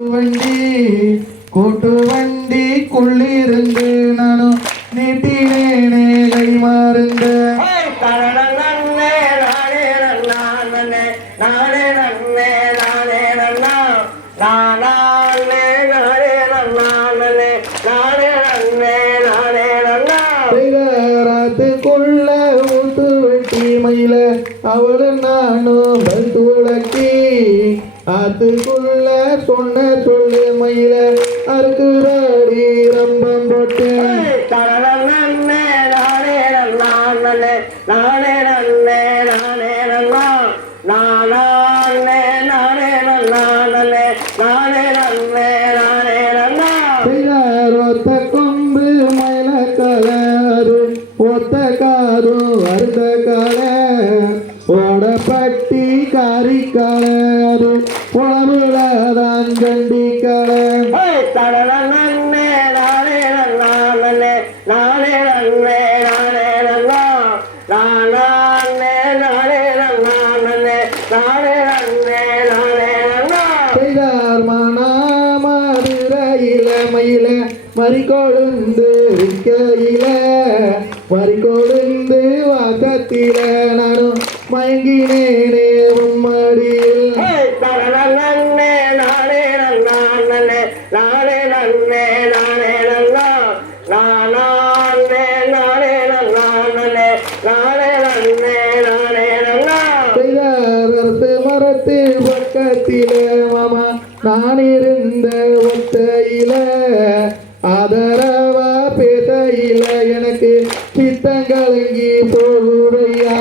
வண்டி கூட்டு வண்டிக்குள்ளிருந்து நானும் நீட்டினேனே கை மாறுந்த ராத்துக்குள்ள ஊத்து வெட்டி மயில அவளு நானும் பல்துளக்கி ஆத்துக்குள்ள சொன்ன சொல்லு மயில அறுக்குறாடி ரம்பம் போட்டு ஒத்த கொம்பு மயில கலரு ஒத்த காரு அருந்த கால ஓடப்பட்டி காரி காலரு உழவுலதான் கண்டி கால மயில மறிக்கொழுந்து இருக்கையில மறிக்கொழுந்து வாசத்தில நானும் மயங்கினேனே உம்மடியில் மரத்து பக்கத்திலே மாமா நான் இருந்த ஒத்தையில ஆதரவா பேசையில எனக்கு சித்தங்கலங்கி போகுதையா